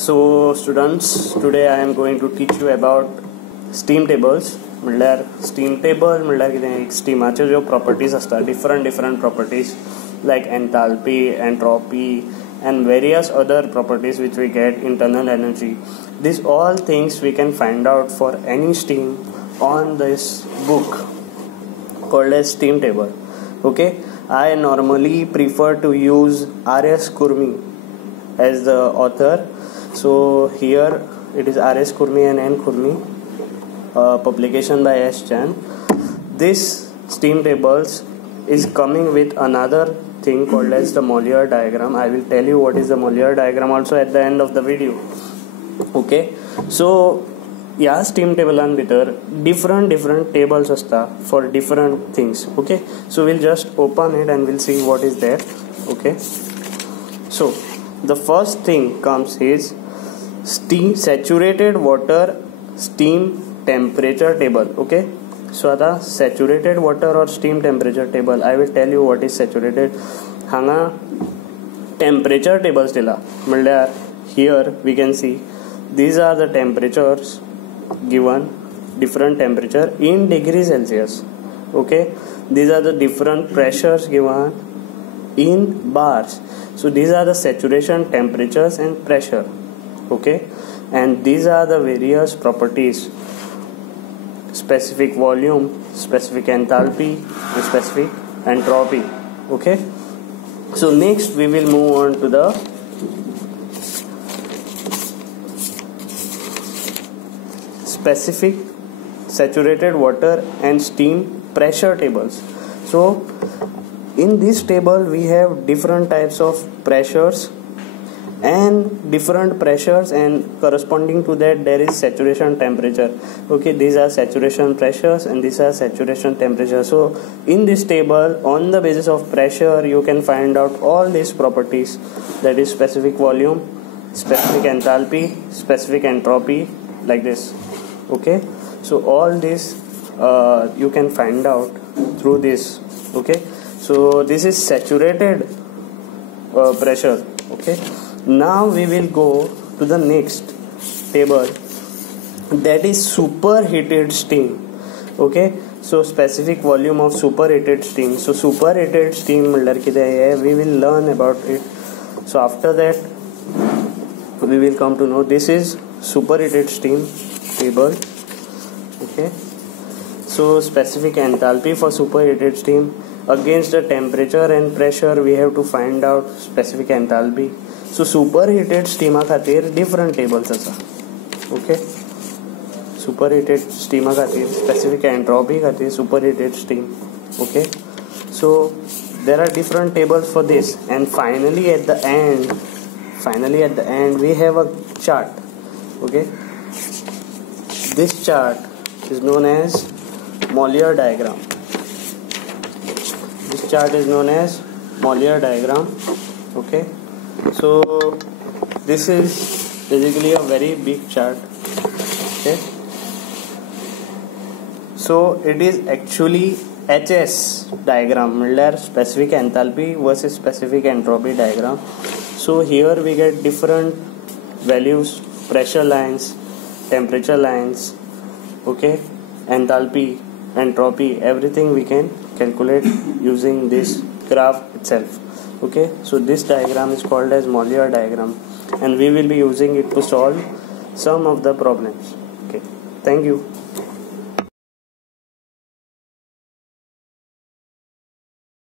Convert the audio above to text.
So students, today I am going to teach you about steam tables. म्हळ्यार steam table म्हळ्यार कितें स्टिमाच्यो ज्यो properties आसता different properties like enthalpy, entropy and various other properties which we get, internal energy. These all things we can find out for any steam on this book called as steam table. Okay, I normally prefer to use R.S. Khurmi as the author. So here it is R.S. Khurmi and N. Khurmi, publication by S. Chan. This steam tables is coming with another thing called as the Mollier diagram. I will tell you what is the Mollier diagram also at the end of the video. Okay, so या steam tablean भितर different tables असता for different things. Okay, so we'll just open it and we'll see what is there. Okay, so the first thing comes is steam saturated water steam temperature table. Okay, so आता saturated water or steam temperature table, I will tell you what is saturated. हांगा temperature tables दिला म्हळ्यार here we can see these are the temperatures given, different temperature in degree Celsius. Okay, these are the different pressures given in bars. So these are the saturation temperatures and pressure. Okay, and these are the various properties: specific volume, specific enthalpy, and specific entropy. Okay, so next we will move on to the specific saturated water and steam pressure tables. So in this table we have different types of pressures and different pressures, and corresponding to that there is saturation temperature. Okay, these are saturation pressures and these are saturation temperature. So in this table, on the basis of pressure, you can find out all these properties, that is specific volume, specific enthalpy, specific entropy, like this. Okay, so all this you can find out through this. Okay, so this is saturated pressure. Okay, now we will go to the next table, that is superheated steam. Okay, so specific volume of superheated steam. So superheated steam म्हळ्यार कितें हें we will learn about it. So after that we will come to know this is superheated steam table. Okay, so specific enthalpy for superheated steam, against the temperature and pressure we have to find out specific enthalpy. So superheated steam खातीर different tables आसा. Okay, superheated steam खातीर specific entropy खातीर superheated steam. Okay, so there are different tables for this, and finally at the end we have a chart. Okay, this chart is known as Mollier diagram. This chart is known as Mollier diagram. Okay, so this is basically a very big chart. Okay, so it is actually HS diagram, म्हळ्यार specific enthalpy versus specific entropy diagram. So here we get different values, pressure lines, temperature lines. Okay, enthalpy, entropy, everything we can calculate using this graph itself. Okay, so this diagram is called as Mollier diagram, and we will be using it to solve some of the problems. Okay, thank you.